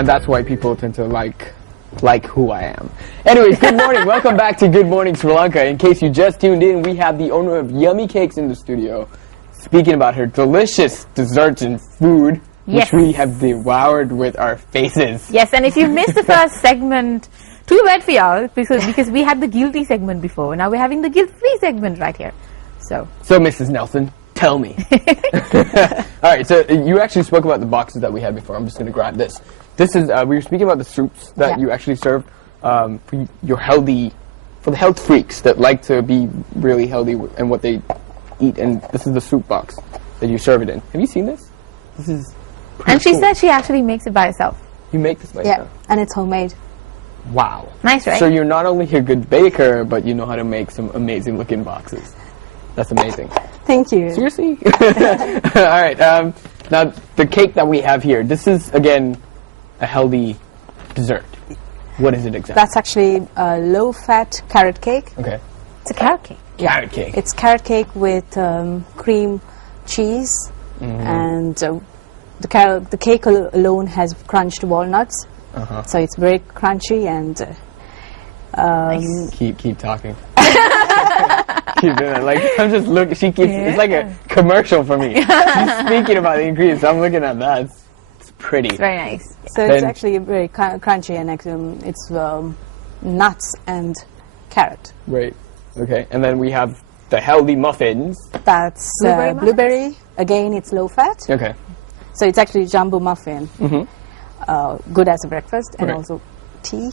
And that's why people tend to like who I am. Anyways, good morning. Welcome back to Good Morning Sri Lanka. In case you just tuned in, we have the owner of Yummy Cakes in the studio, speaking about her delicious desserts and food, which we have devoured with our faces. Yes, and if you missed the first segment, too bad for y'all, because we had the guilty segment before. Now we're having the guilt-free segment right here. So Mrs. Nelson, tell me. All right, so you actually spoke about the boxes that we had before. I'm just going to grab this. This is, we were speaking about the soups that you actually serve for your for the health freaks that like to be really healthy and what they eat. And this is the soup box that you serve it in. Have you seen this? This is And she cool. said she actually makes it by herself. You make this by yourself? Yeah, and it's homemade. Wow. Nice, right? So you're not only a good baker, but you know how to make some amazing looking boxes. That's amazing. Thank you. Seriously? All right. Now, the cake that we have here, this is, again, a healthy dessert. What is it exactly? That's actually a low-fat carrot cake. Okay. It's a carrot cake. Carrot cake. It's carrot cake with cream cheese, and the cake alone has crunched walnuts, so it's very crunchy and. Keep talking. Keep doing it. Like I'm just looking. She keeps. It's like a commercial for me. She's speaking about the ingredients. I'm looking at that. It's pretty. It's very nice. So it's actually very crunchy, and it's nuts and carrot. Right. Okay. And then we have the healthy muffins. That's blueberry. Again, it's low fat. Okay. So it's actually jumbo muffin. Good as a breakfast, and also tea.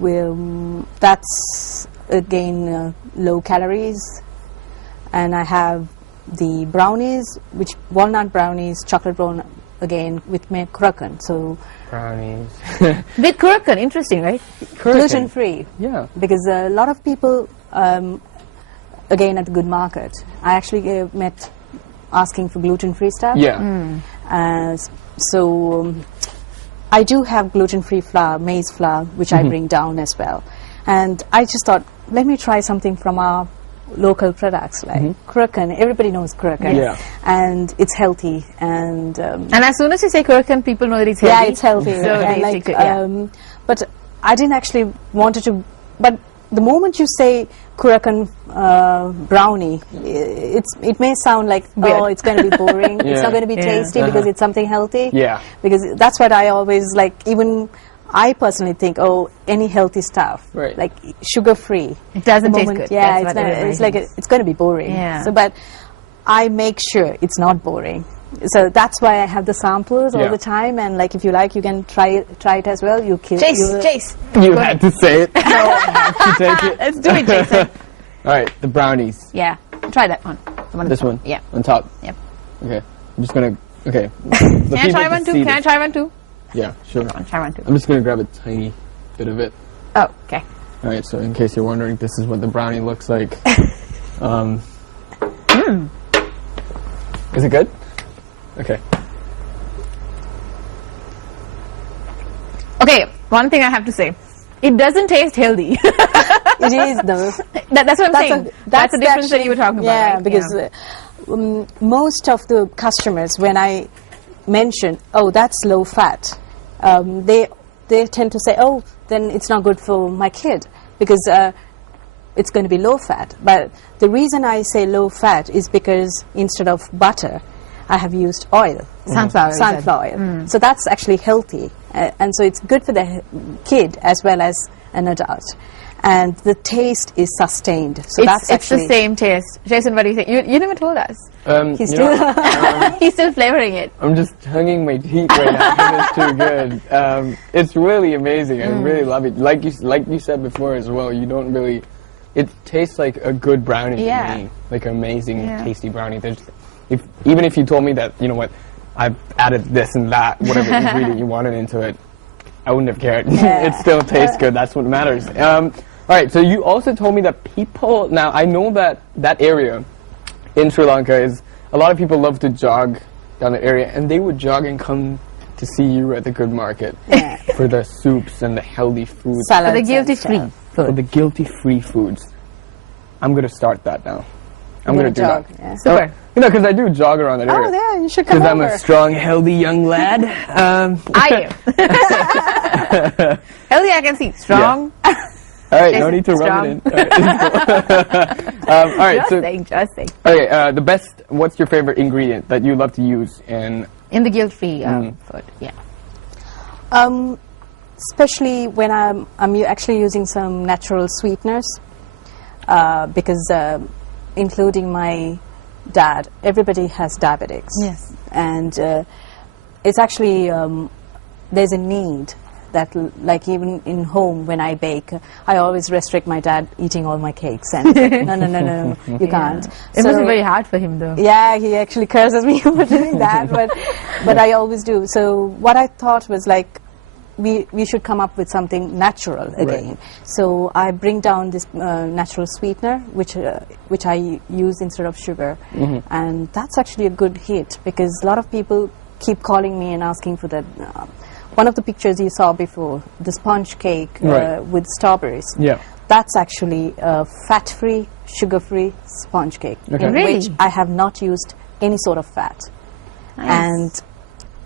That's again low calories. And I have the brownies, which walnut brownies, chocolate brown again with croquant. So Brownies. With croquant, interesting, right? gluten free. Yeah. Because a lot of people, again at the Good Market, I actually met asking for gluten free stuff. Yeah. So I do have gluten free flour, maize flour, which I bring down as well. And I just thought, let me try something from our local products like croquant. Everybody knows croquant, and it's healthy. And as soon as you say croquant, people know that it's healthy. yeah, it's healthy. So and like, but I didn't actually wanted to. But the moment you say croquant brownie, it may sound like it's going to be boring. It's not going to be tasty because it's something healthy. Yeah. Because that's what I always like. Even I personally think, any healthy stuff, like sugar-free. It doesn't taste good. Yeah, it's like it's going to be boring. Yeah. So, but I make sure it's not boring. So that's why I have the samples all the time. And like, if you like, you can try it as well. Chase. You had to say it. No, I have to take it. Let's do it, Jason. All right, the brownies. Yeah. Try that one. This one? Yeah. On top? Yep. Okay. I'm just going to... Okay. Can I try one too? Can I try one too? Yeah, sure. I'll try one too. I'm just going to grab a tiny bit of it. Oh, okay. All right, so in case you're wondering, this is what the brownie looks like. Is it good? Okay. Okay, one thing I have to say. It doesn't taste healthy. It is though. That's what I'm saying. That's the difference that you were talking about. Yeah, right? because most of the customers, when I mention, that's low fat, they tend to say, then it's not good for my kid because it's going to be low fat. But the reason I say low fat is because instead of butter, I have used oil. Sunflower oil. So that's actually healthy. And so it's good for the kid as well as an adult. And the taste is sustained. So it's the same taste. Jason, what do you think? You never told us. He's still He's still flavoring it. I'm just hanging my teeth right now. It's too good. It's really amazing. I really love it. Like you said before as well, you don't really... It tastes like a good brownie to me. Like an amazing, tasty brownie. Even if you told me that, you know what, I've added this and that, whatever ingredient you wanted into it, I wouldn't have cared. It still tastes good. That's what matters. All right, so you also told me that people... Now, I know that that area in Sri Lanka is... A lot of people love to jog down the area, and they would jog and come to see you at the Good Market for the soups and the healthy foods. For the guilty-free For the guilty-free foods. I'm going to start that now. I'm going to do jog. that. Yeah. Super. You know, because I do jog around that area. Oh, yeah, you should come Because over. I'm a strong, healthy young lad. Are you? Healthy, I can see. Strong. All right, no Jason, need to rub it in. All right, Just so saying, just saying. okay, what's your favorite ingredient that you love to use in? In the guilt-free food, yeah. Especially when I'm actually using some natural sweeteners, because including my dad, everybody has diabetics. Yes. And it's actually, there's a need that, like even in home when I bake, I always restrict my dad eating all my cakes. And no, you can't. It must be very hard for him, though. Yeah, he actually curses me for doing that, but I always do. So what I thought was like, we should come up with something natural again. Right. So I bring down this natural sweetener, which I use instead of sugar, and that's actually a good hit because a lot of people keep calling me and asking for that. One of the pictures you saw before, the sponge cake with strawberries. Yeah. That's actually a fat-free, sugar-free sponge cake, Okay. in Really? which I have not used any sort of fat, Nice.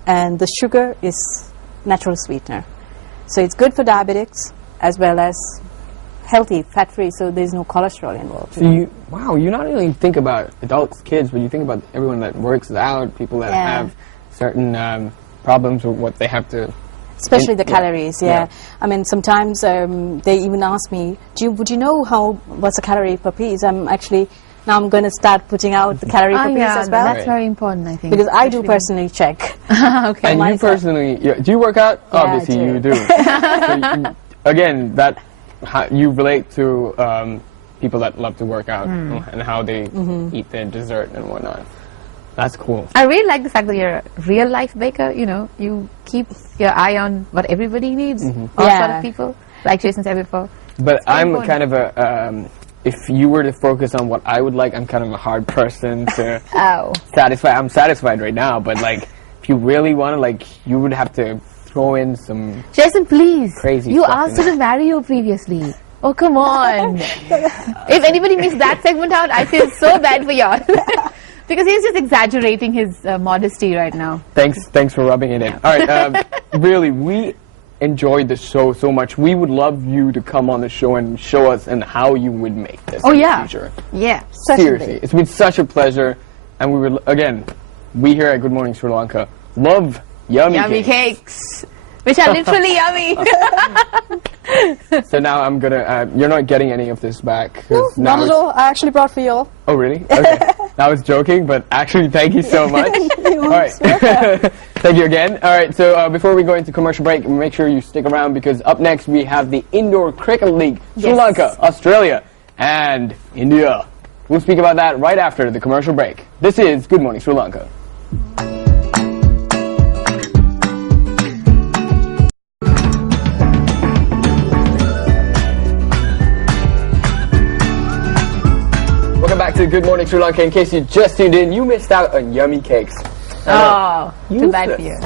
and the sugar is natural sweetener, so it's good for diabetics as well as healthy, fat-free. So there's no cholesterol involved. So you not only think about adults, kids, but you think about everyone that works out, people that have certain problems with what they have to. Especially the yeah. calories, yeah. I mean, sometimes they even ask me, would you know what's a calorie per piece? Now I'm going to start putting out the calorie per piece as well. That's very important, I think. Because I do personally check. Okay. And you myself. personally, do you work out? Yeah, I Obviously, do. you do. So again, you relate to people that love to work out and how they eat their dessert and whatnot. That's cool. I really like the fact that you're a real life baker. You know, you keep your eye on what everybody needs, all sort of people, like Jason said before. But I'm important. kind of a. If you were to focus on what I would like, I'm kind of a hard person to satisfy. I'm satisfied right now, but like, if you really want to, like, you would have to throw in some. Jason, please. Crazy You stuff asked in her to marry you previously. Oh, come on. If anybody missed that segment out, I feel so bad for y'all. Because he's just exaggerating his modesty right now. Thanks for rubbing it in. All right, really, we enjoyed the show so much. We would love you to come on the show and show us and how you would make this in the future. Yeah. Seriously, it's been such a pleasure, and we would we here at Good Morning Sri Lanka love yummy cakes. Which are literally yummy. So now I'm gonna. You're not getting any of this back. No, now not at all. I actually brought for you all. Oh really? Okay. I was joking, but actually, thank you so much. All right. Thank you again. All right. So before we go into commercial break, make sure you stick around because up next we have the Indoor Cricket League, Sri Lanka, Australia, and India. We'll speak about that right after the commercial break. This is Good Morning Sri Lanka. Welcome back to Good Morning Sri Lanka. In case you just tuned in, you missed out on yummy cakes. Oh, too bad for you.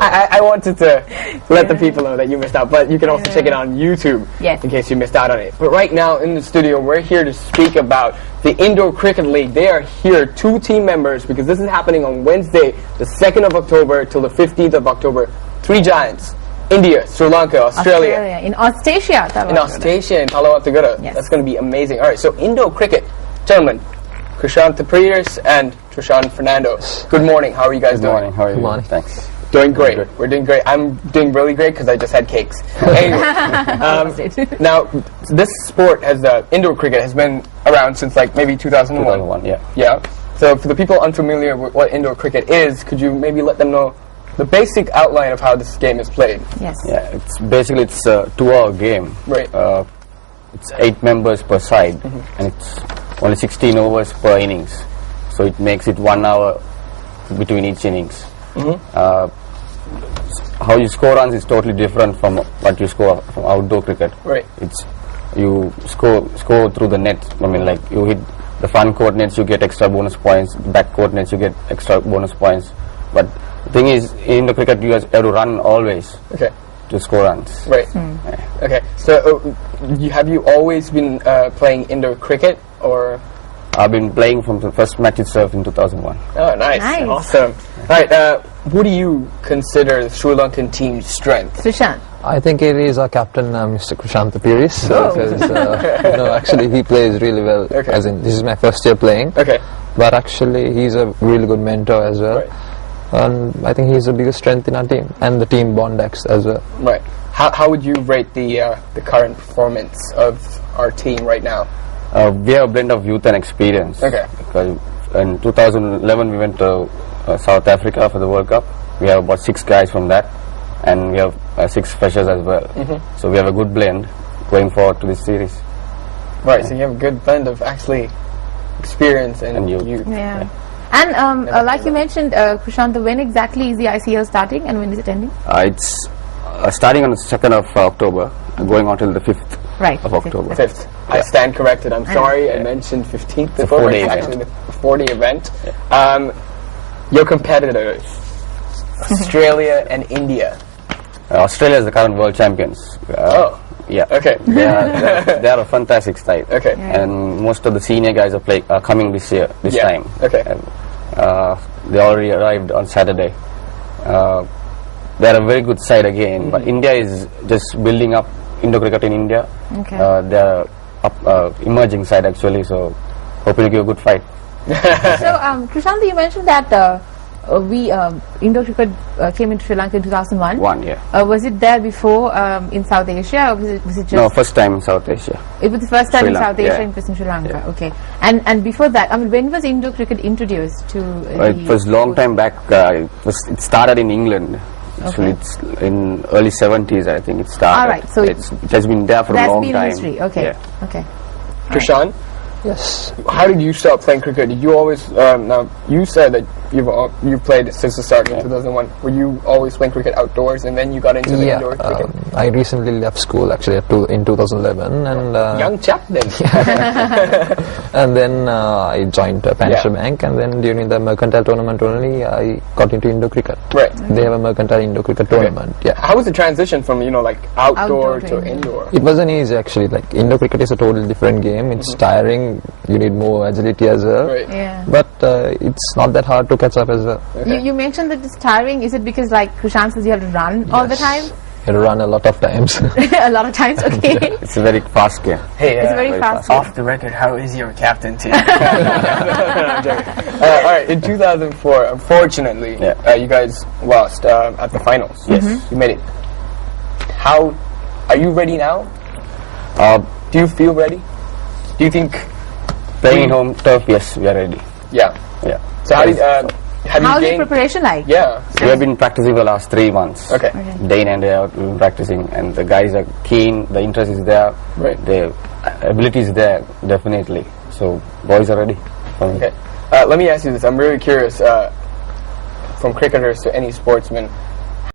I wanted to let the people know that you missed out, but you can also check it on YouTube in case you missed out on it. But right now in the studio, we're here to speak about the Indoor Cricket League. They are here, 2 team members, because this is happening on Wednesday, the 2nd of October till the 15th of October. 3 giants. India, Sri Lanka, Australia. In Australia. In Australia, in Talawatagura. Yes. That's going to be amazing. All right, so Indo cricket. Gentlemen, Krishant Peters and Trishan Fernando. Good morning. How are you guys doing? Good morning. How are you? Good morning. Thanks. Doing great. Good. We're doing great. I'm doing really great because I just had cakes. Anyway, now, this sport, indoor cricket, has been around since like maybe 2001. 2001, yeah. Yeah. So for the people unfamiliar with what indoor cricket is, could you maybe let them know the basic outline of how this game is played? Yes. Yeah, it's basically a 2-hour game. Right. It's 8 members per side, and it's only 16 overs per innings. So it makes it 1 hour between each innings. How you score runs is totally different from what you score from outdoor cricket. Right. It's you score through the net. I mean, like you hit the front court nets, you get extra bonus points. Back court nets, you get extra bonus points. But the thing is, in the cricket, you have to run always to score runs. Right. Okay. So have you always been playing indoor cricket, or I've been playing from the first match itself in 2001. Oh, nice. Awesome. All right, what do you consider the Sri Lankan team's strength? Sushant. I think it is our captain, Mr. Krishant Piris, because actually he plays really well. Okay. As in, this is my first year playing. Okay. But actually, he's a really good mentor as well. Right. And I think he's the biggest strength in our team, and the team bond acts as well. Right. How would you rate the current performance of our team right now? We have a blend of youth and experience. Okay. Because in 2011 we went to South Africa for the World Cup. We have about 6 guys from that, and we have 6 freshers as well. So we have a good blend going forward to this series. Right. So you have a good blend of actually experience and youth. Yeah. And like you mentioned, Krishant, when exactly is the ICL starting and when is it ending? It's starting on the 2nd of October, going on till the 5th of October. 5th. I stand corrected. I'm sorry. I mentioned 15th before. It's actually the 4-day event. Your competitors, Australia and India. Australia is the current world champions. Yeah. Okay. They are a fantastic side. Okay. And most of the senior guys are coming this time. Okay. And, they already arrived on Saturday. They are a very good side again, but India is just building up Indo-cricket in India. Okay. They are emerging side actually, so hoping to give a good fight. So, Krishant, you mentioned that Indo-cricket came into Sri Lanka in 2001. Was it there before in South Asia, or was it just... No, first time in South Asia. It was the first time Sri in Lanka, South Asia, yeah. in Sri Lanka. Okay. And before that, I mean, when was Indo-cricket introduced to... It was long time back. It started in England. Actually, it's in early 70s, I think it started. All right, so it has been there for a long time. That's been history. Okay. Yeah. Okay. Krishan, Yes. how did you start playing cricket? Did you always, now you said that you've played since the start in 2001. Were you always playing cricket outdoors and then you got into the indoor cricket? I recently left school actually in 2011 and Young chap then. and then I joined Panisha Bank, and then during the mercantile tournament only I got into Indo cricket. Right. They have a mercantile Indo cricket tournament. Yeah. How was the transition from, like outdoor Outdoor to to indoor? It wasn't easy actually. Like Indo cricket is a totally different game. It's tiring. You need more agility as well. Right. Yeah. But it's not that hard to catch up as well. You mentioned that it's tiring. Is it because, like Krishant says, you have to run all the time? You run a lot of times. A lot of times, okay. It's a very fast game. Hey, It's very fast. off the record, how is your captaincy? All right, in 2004, unfortunately, you guys lost at the finals. Yes. You made it. How are you ready now? Do you feel ready? Do you think Playing in home turf, yes, we are ready. Yeah. Yeah. So how did have How's you your gained? preparation like? Yeah. We have been practicing the last 3 months. Okay. Day in and day out, we've been practicing, and the guys are keen. The interest is there. Right. The ability is there, definitely. So boys are ready. Okay. Let me ask you this. I'm really curious. From cricketers to any sportsman,